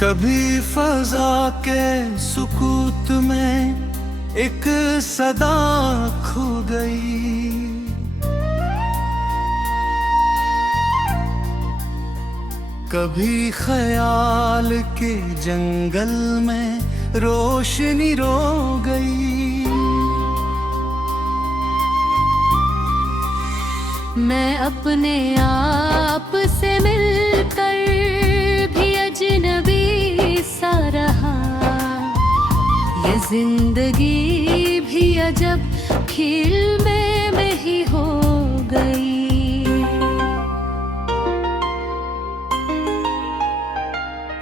कभी फजा के सुकूत में एक सदा खो गई, कभी ख्याल के जंगल में रोशनी रो गई। मैं अपने आप से मिलकर भी अजनबी सा रहा, ये जिंदगी भी अजब खेल में ही हो गई।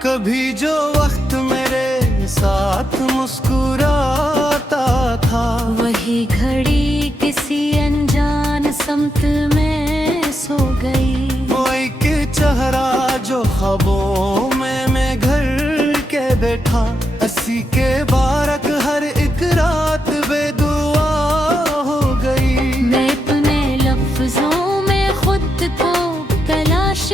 कभी जो वक्त मेरे साथ मुस्कुराता था, वही घड़ी किसी अनजान समत में सो गई। वो एक चेहरा जो ख्वाबों में मैं घर के बैठा, हंसी के बारक हर एक रात बेदुआ हो गई। मैं अपने लफ्जों में खुद को तलाश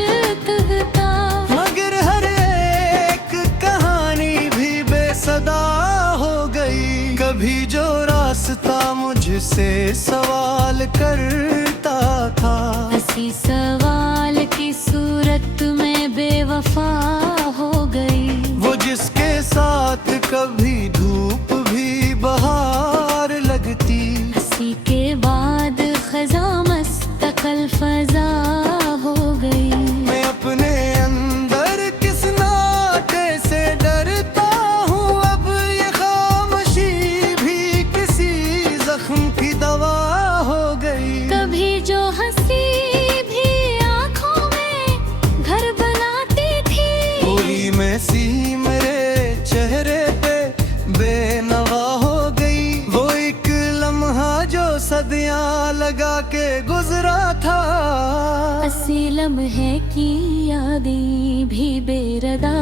करता, मगर हर एक कहानी भी बेसदा हो गई। कभी जो रास्ता मुझसे सवाल करता था, हंसी सवाल की सूरत में बेवफा हो गई। वो जिसके साथ कभी धूप भी बहार लगती, हंसी के बाद खजा मुस्तकिल फजा हो गई। मैं अपने अंदर किस नाते से डरता हूँ, अब ये खामोशी भी किसी जख्म की दवा हो गई। कभी जो हंसी भी आँखों में घर बनाती थी, कोई में सी मेरे चेहरे पे बेनवा हो गई। वो एक लम्हा जो सदियां लगा के गुजरा था, हंसी लम्हे की यादें भी बेरदा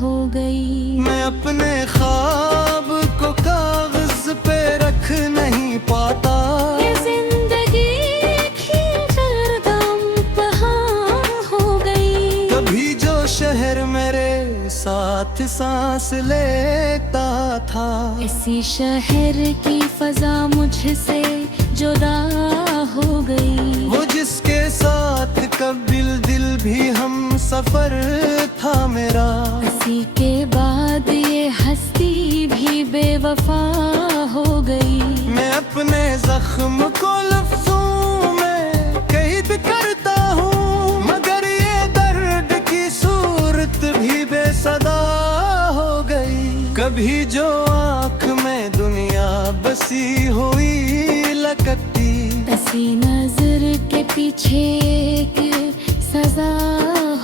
हो गई। मैं अपने ख्वाब को कागज पे रख नहीं पाता, ये जिंदगी खिलकर दम बहार हो गई। कभी जो शहर मेरे साथ सांस लेता था, इसी शहर की फजा मुझसे जुदा हो गई। वो जिसके साथ कबिल दिल भी हम सफर था मेरा, हंसी के बाद ये हस्ती भी बेवफा हो गई। मैं अपने जख्म को लफ्जों में कैद करता हूँ, मगर ये दर्द की सूरत भी बेसदा हो गई। कभी जो आँख में दुनिया बसी हुई लगती, ऐसी नजर के पीछे एक सजा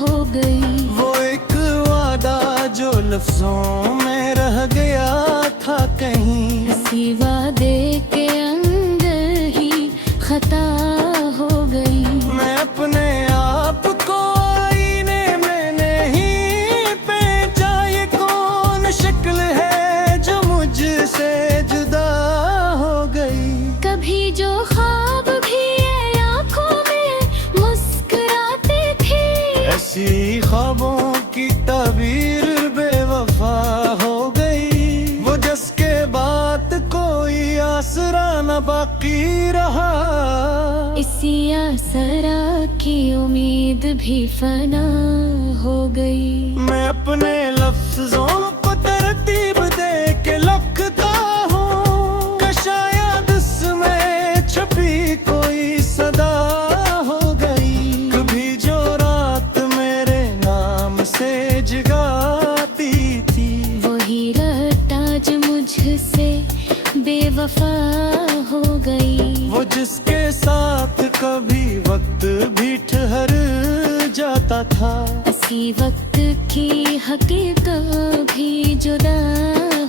हो गई। वो एक वादा जो लफ्जों में रह गया था कहीं, इसी वादे के अंदर ही खता हो गई। मैं अपने आप को आईने में नहीं पहचा, ये कौन शक्ल है जो मुझसे जुदा हो गई। कभी जो ख्वाब भी ये आँखों में मुस्कुराते थे, ऐसी ख्वाबों की ताबीर बेवफा हो गई। वो जिसके बाद कोई आसरा न बाकी रहा, इसी आसरा की उम्मीद भी फना हो गई। मैं अपने लफ्जों को तरतीब दे के लिखता हूँ, कि शायद उसमें छुपी कोई सदा हो गई। कभी जो रात मेरे नाम से जगाती थी, वही रात आज मुझसे बेवफा हो गई। वो जिसके साथ कभी वक्त भी ठहर जाता था, इसी वक्त की हकीकत भी जुदा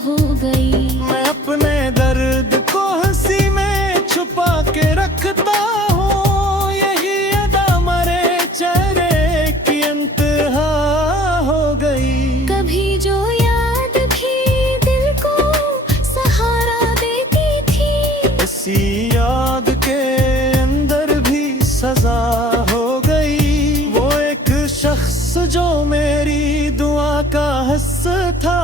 हो गई। मैं अपने दर्द को हंसी में छुपा के रखता हूँ, यही अदा मरे चेहरे की इंतहा हो गई। कभी जो याद भी दिल को सहारा देती थी, इसी याद के अंदर भी सजा हो गई। वो एक शख्स जो मेरी दुआ का हिस्सा था।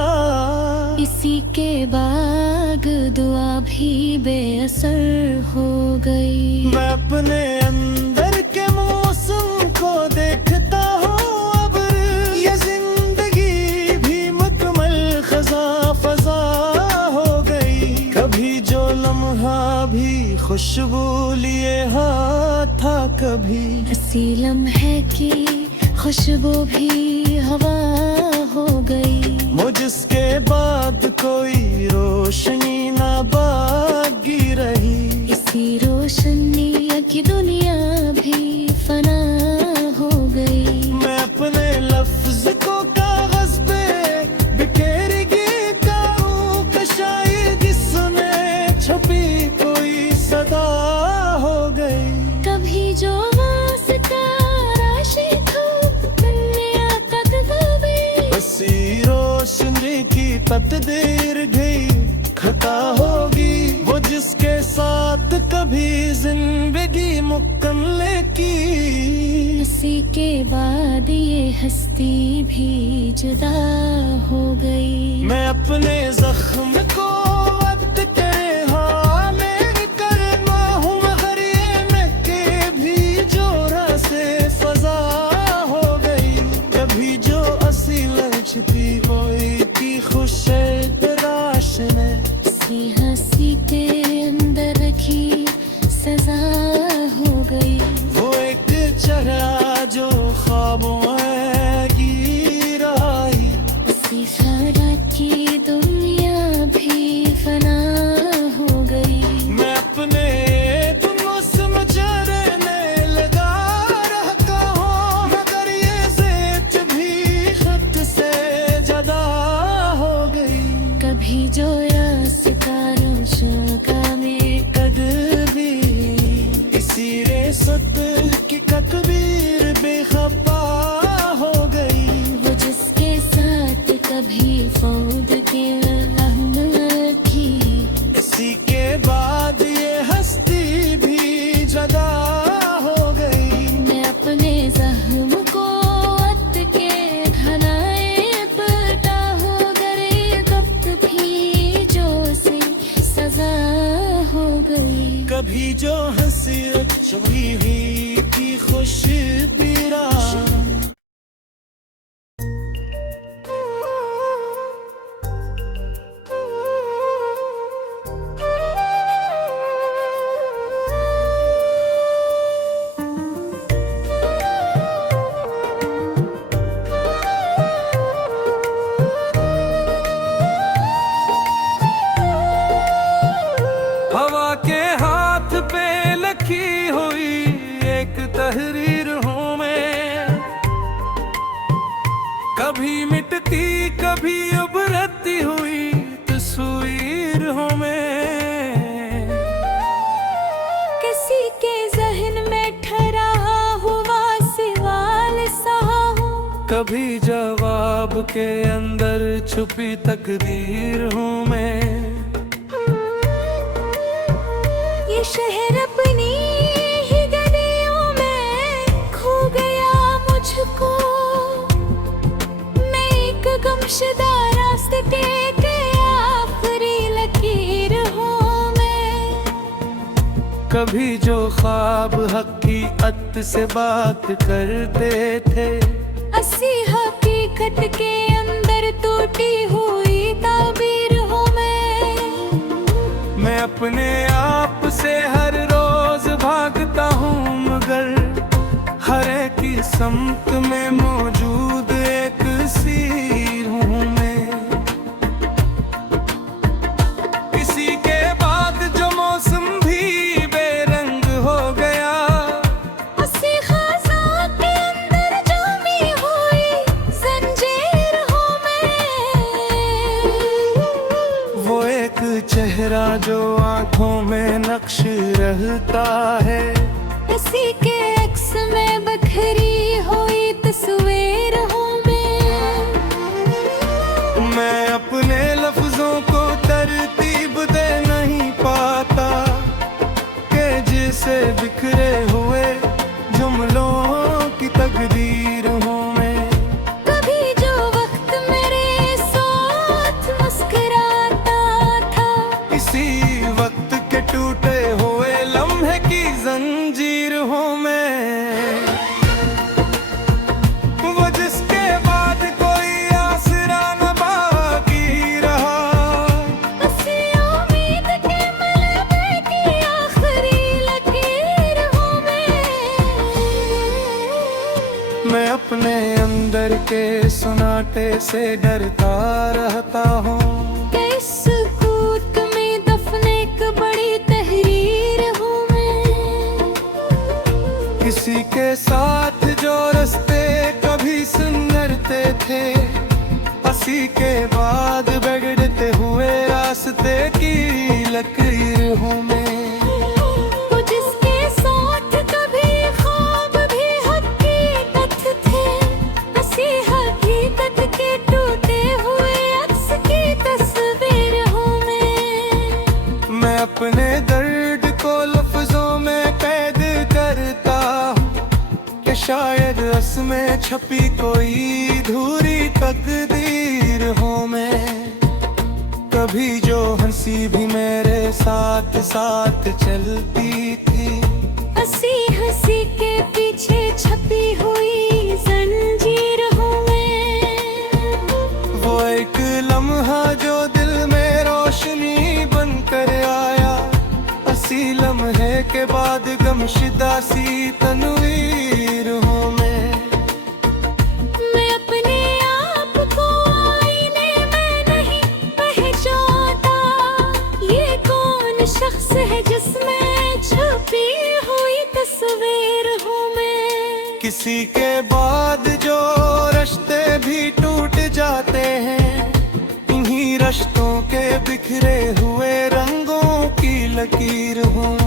इसी के बाद दुआ भी बेअसर हो गई। मैं अपने अंदर के मौसम को देखता हूँ अब, ये जिंदगी भी मुकम्मल खजा फजा हो गई। कभी जो लम्हा भी खुशबू लिए हाथ था, कभी हंसी लम्हे की खुशबू भी हवा हो गई। मुझसे बाद कोई रोशनी ना बाकी रही। इसी रोशनी की दुनिया भी फना हो गई। मैं अपने लफ्ज को कागज पे बिखेर गीता हूँ, कि शायद इसमें छुपी कोई सदा हो गई। कभी जो वास्ता राशि था दुनिया तक गई। बसी रोशनी की तकदीर गई खता होगी, वो जिसके साथ कभी जिंदगी मुकम्मल की। इसी के बाद ये हस्ती भी जुदा हो गई। मैं अपने जख्म को वक्त के हामिल करना हूँ, मगर ये महके भी जोरा से फजा हो गई। कभी जो असी लचती हुई की खुशी तराश ने, इसी हंसी के अंदर रखी सजा हो गई। वो एक चेहरा जो ख्वाबों में गिर आई। इसी सारा की दुनिया भी फना हो गई। मैं अपने तुम समझने लगा रहता हूँ, मगर ये ज़ेत भी खत से जुदा हो गई। कभी जो सितारों शौका में कदबी इसी रेसत की तकबीर बेखफा हो गई। वो जिसके साथ कभी फौद के रहम की। इसी के बाद ये हस्ती भी जुदा हो गई। मैं अपने जख्म को वक्त के घनाए पलटा हो गए। वक्त भी जो सी सजा हो गई। कभी जो हसीरत छुई हुई की खुश पीरा। हवा के हाथ पे लखी हुई एक तहरीर हूँ मैं, कभी मिटती कभी उभरती हुई तस्वीर हूँ मैं। किसी के जहन में ठहरा हुआ सवाल सा हूँ। कभी जवाब के अंदर छुपी तकदीर हूँ मैं। ये शहर अपनी ही गलियों में खो गया मुझको। मैं एक गुमशुदा रास्ते के आखिरी लकीर हूँ मैं। कभी जो ख्वाब हकीकत से बात करते थे, अस्सी हकीकत के अंदर टूटी हुई ताबीर हूँ मैं अपने आप से हर रोज भागता हूँ, मगर हर एक की समत में मौजूद एक सीर हूँ मैं। इसी के बाद जो मौसम भी बेरंग हो गया, उसी ख़ज़ां के अंदर जमी हुई ज़ंजीर हूँ मैं। वो एक चेहरा जो आंखों में नक्श रहता है, इसी के अक्स में बखरी हुई तस्वीर हूँ मैं अपने लफ्जों को तरतीब दे नहीं पाता, कि जिसे बिखरे हुए जुमलों की तकदीर हूँ मैं। कभी जो वक्त में समंदर के सुनाटे से डरता रहता हूँ। इस कूद में दफन एक बड़ी तहरीर हूँ मैं। किसी के साथ जो रास्ते कभी सुनते थे, हंसी के बाद बिगड़ते हुए रास्ते की लकीर हूँ मैं। वो जिसके साथ कभी ख्वाब भी हकीकत थे, हंसी हकीकत के टूटे हुए अक्स की तस्वीर हूँ मैं अपने दर्द को लफ्जों में कैद करता हूँ कि शायद रस्में छपी कोई धूरी तकदीर हूँ मैं। कभी जो हंसी भी मेरे साथ साथ चलती थी, हंसी हंसी के पीछे छपी हुई जंजीर हूँ मैं। वो एक लम्हा जो दिल में रोशनी बनकर आया, हंसी लम्हे के बाद गमशुदा सी तनवीर हूँ मैं। अपने आप को आईने में नहीं पहचानता, ये कौन शख्स है जिसमें छुपी हुई तस्वीर हूँ मैं। किसी के बाद जो रिश्ते भी टूट जाते हैं, इन्हीं रिश्तों के बिखरे हुए रंगों की लकीर हूँ।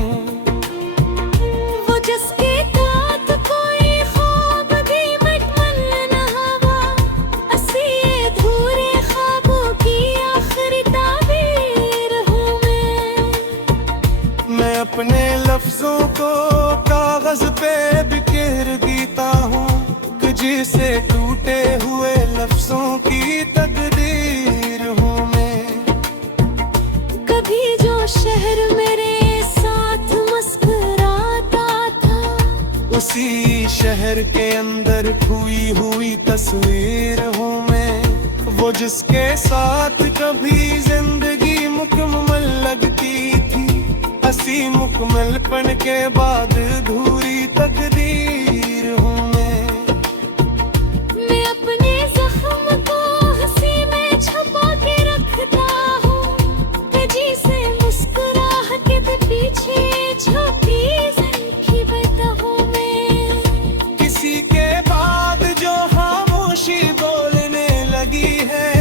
वो जिसके साथ कोई ख्वाब भी मुकम्मल न हुआ, हंसी अधूरे ख्वाबों की आखिरी ताबीर हूँ मैं अपने लफ्जों को कागज पे बिखेर देता हूँ, जिसे टूटे हुए लफ्जों की तकदीर हूँ मैं। कभी जो शहर मेरे साथ मुस्कुराता था, उसी शहर के अंदर खोई हुई तस्वीर हूँ मैं। वो जिसके साथ कभी जिंदगी मुकम्मल लगती थी, हंसी मुकम्मलपन के बाद धूरी तकदीर हूँ मैं। अपने जख्म को हंसी में छुपा के रखता हूँ, कजी से मुस्कुराहट के पीछे छुपी जिंदगी बता हूँ मैं। किसी के बाद जो खामोशी बोलने लगी है,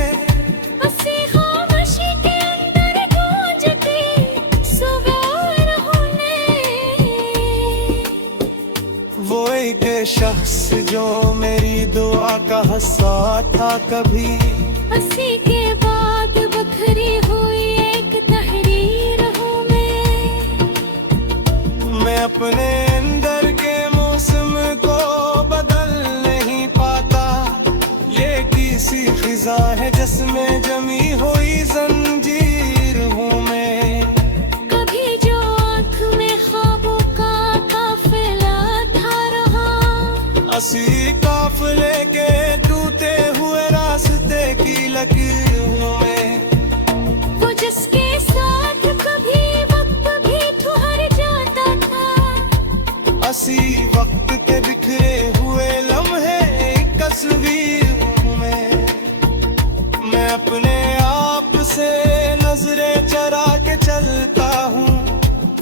हंसी खामोशी के अंदर गूंजती सवार हूँ मैं। वो एक शख्स जो मेरी दुआ का हिस्सा था कभी, हंसी के बाद बखरी हुई एक तहरीर हूँ मैं अपने अंदर के मौसम को बदल नहीं पाता। ये किसी फिजा है जिसमें जमी हुई जंजीर हूँ मैं। कभी जो आँख में ख्वाबों का काफिला था रहा, हंसी काफिले के टूटे हुए रास्ते की लकीर हूँ मैं। वो जिसके साथ कभी वक्त भी ठहर जाता था, हंसी वक्त के बिखरे हुए लम्हे एक तस्वीर हूँ मैं अपने आप से नजरें चरा के चलता हूँ,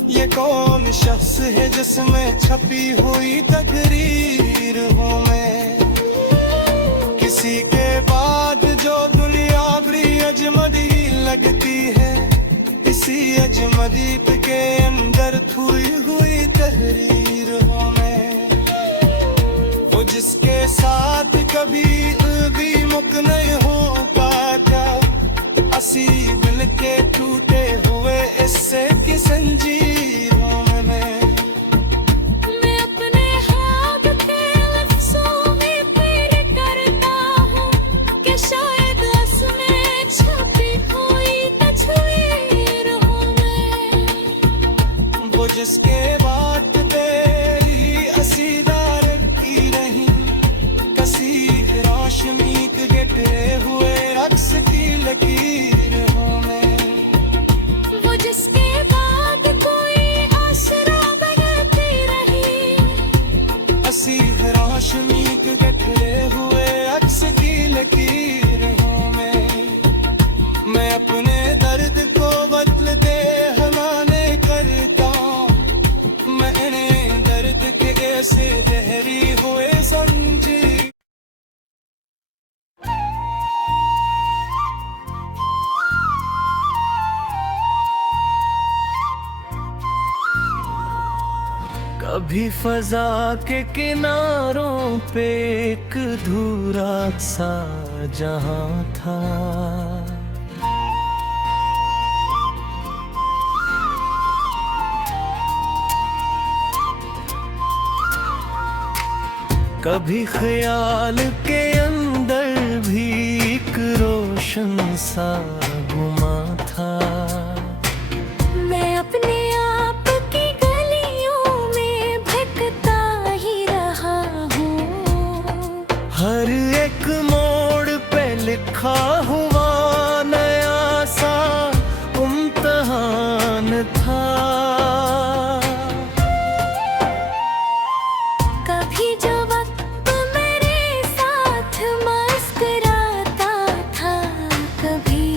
ये कौन शख्स है जिसमें छपी हुई तकरीर हूँ मैं। किसी के बाद जो दुनिया बड़ी अजमदी लगती है, इसी अजमदीप के अंदर खोई हुई तहरीर हूँ मैं। वो जिसके साथ कभी भी मुक नहीं हो पाता, हंसी दिल के टूटे हुए इससे की जंजीर हूँ मैं। अपने हाथ के लफ्ज़ों में पीर करता हूँ कि शायद उसमें छुपी हुई तस्वीर हूँ मैं। वो जिसके बाद तेरी असीदार की नहीं, कसी कभी फजा के किनारों पे एक धूरा सा जहां था। कभी ख्याल के अंदर भी एक रोशन सा गुमा था। मैं अपने आप की गलियों में भटकता ही रहा हूँ। हर एक मोड़ पे लिखा हुआ नया सा इम्तिहान था। कभी जो वक्त मेरे साथ मुस्कुराता था, कभी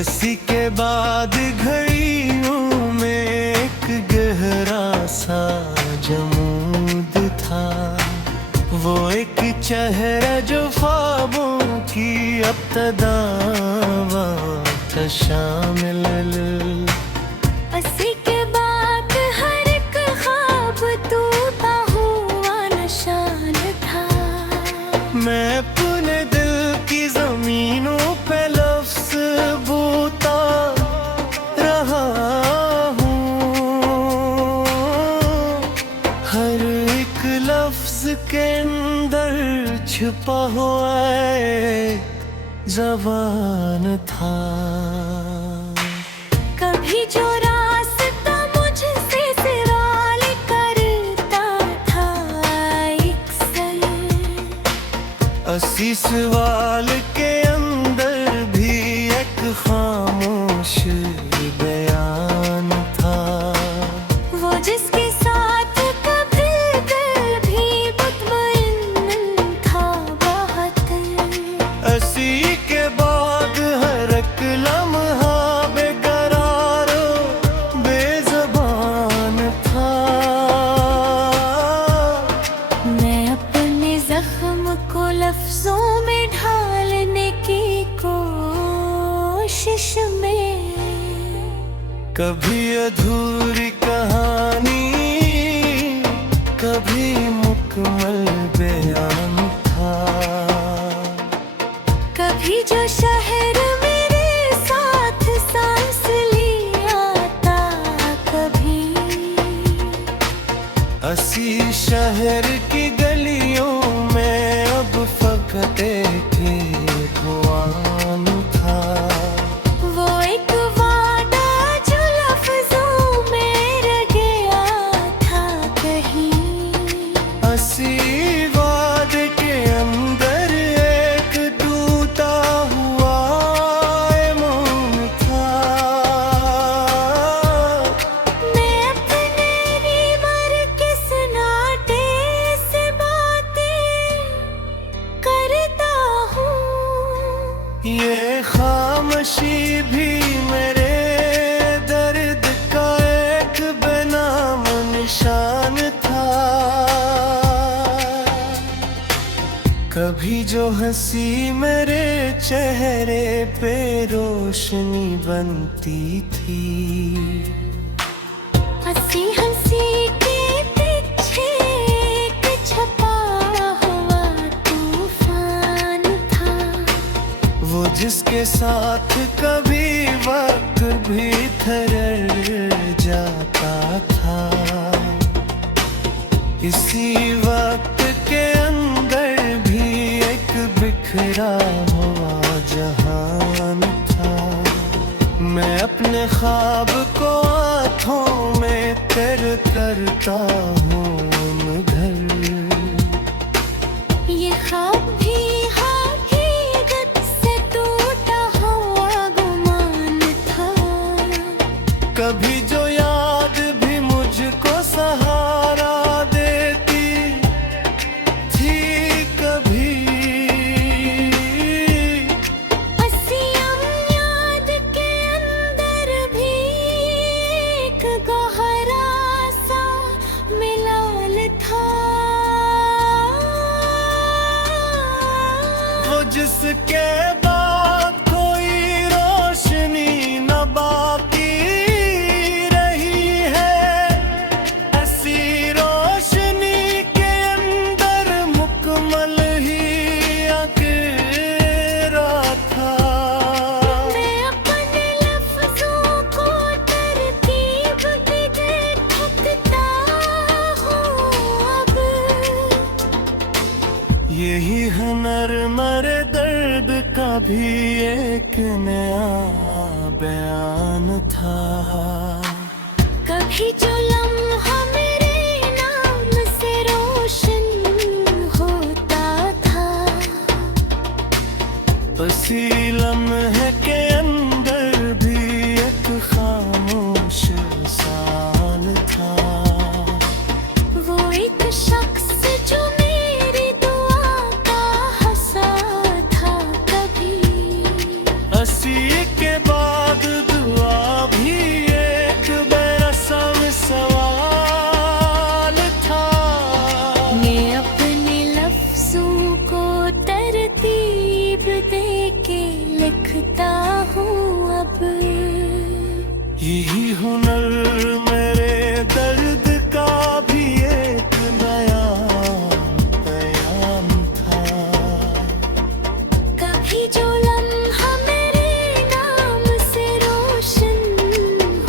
इसी के बाद घड़ियों में एक गहरा सा जमूद था। वो एक चेहरा जो ख्वाबों की इब्तिदा था शामिल। इसी के बाद हर एक ख्वाब टूटा हुआ निशान था। मैं अपने दिल की जमीनों पे लफ्ज़ बोता रहा हूँ। हर एक लफ्ज़ के अंदर छुपा हुआ एक ज़बान था। कभी जो रास्ता मुझसे सवाल करता था, एक असी सवाल के अंदर भी एक खामोश बयान था। वो जिसके साथ कभी दिल भी मुतमईन था बहुत। असी के बाद हर एक लम्हा बेकरार बेज़बान था। मैं अपने जख्म को लफ्जों में ढालने की कोशिश में कभी अधूरी कहानी, कभी मुकम्मल बयान था। कभी जो शहर मेरे साथ सांस लिया था, कभी असी शहर की गलियों में अब फकत एक गुआन था। वो एक वादा जो लफ्जों में रह गया था कहीं। असी वादे के अंदर एक टूटा हुआ इमाम था। मैं अपने रीवर के सन्नाटे से बातें करता हूँ। ये खामोशी भी मेरे दर्द का एक बेनाम निशान था। कभी जो हंसी मेरे चेहरे पे रोशनी बनती थी। हंसी हंसी के पीछे एक छपा हुआ तूफान था। वो जिसके साथ कभी वक्त भी ठहर जाता था। इसी वक्त के अंदर भी एक बिखरा हुआ जहान था। मैं अपने ख्वाब को हाथों में तेरे करता हूँ घर। ये ख्वाब भी हकीकत से टूटा हुआ गुमान था। कभी जो याद भी मुझको सहारा देती थी, कभी असियम याद के अंदर भी एक गहरा सा मिलाल था। वो जिसके बाद कोई रोशनी न बाकी रही है। यही हुनर मरे दर्द का भी एक नया बयान था। कभी जो लम्हा मेरे नाम से रोशन होता था, बसी लम्हे के अंदर भी एक खामोश साल था। वो एक शख्स जो मेरी दुआ का हंसा था कभी। हंसी के बाद दुआ भी एक बेरसम सवाल था। मैं अपने लफ्जों को तरतीब दे के लिखता हूँ अब। यही हुनर मेरे दर्द का भी एक बयान था। कभी जो लम्हा मेरे नाम से रोशन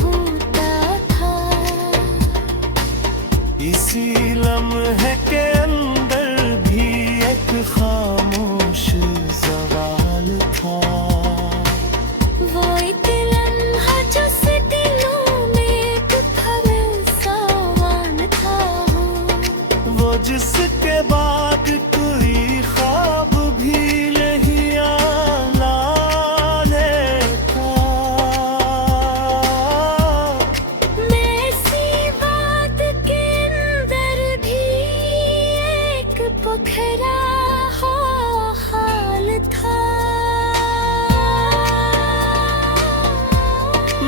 होता था, इसी लम्हे के अंदर भी एक खामोश सवाल था। वो एक लम्हा जो से दिलों में एक फलसफान था। वो जिसके बाद कोई ख्वाब भी नहीं आने का। मैं इसी बात के अंदर भी एक पखरा हाल था।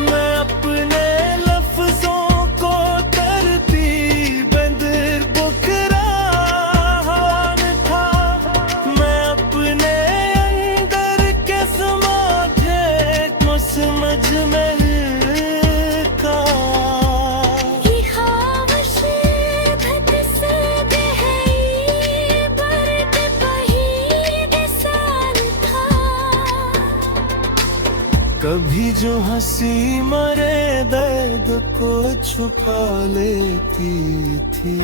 मैं अपने लफ्जों को तरतीब दे बुकरान था। मैं अपने अंदर के समाधे को समझ में का। ये ख्वाहिश भट से गहरी बर्द बहीद साल था। कभी जो हंसी मरे दर्द को छुपा लेती थी।